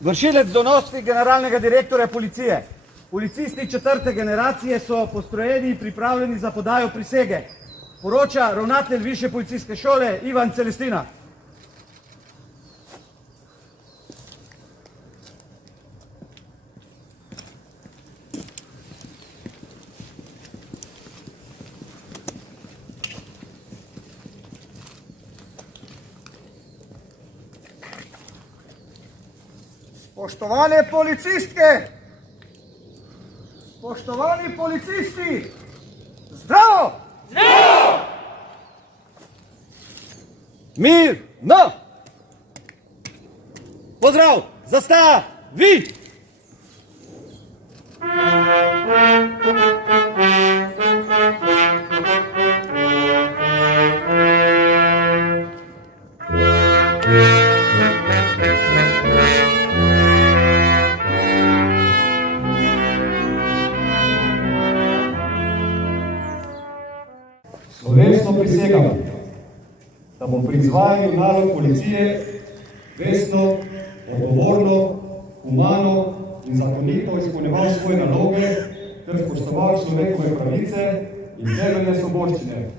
Vršilec dolžnosti generalnega direktorja policije. Policisti 4. generacije so postrojeni in pripravljeni za podajo prisege. Poroča ravnatelj Višje policijske šole Ivan Celestina. Spoštovane policistke, spoštovani policisti, zdravo! Zdravo! Mir, no! Pozdrav, zastavi! Slovesno prisegam, da bom pri izvajanju nalog policije vestno, odgovorno, humano in zakonito izpolnjeval svoje naloge ter spoštoval človekove pravice in temeljne svoboščine.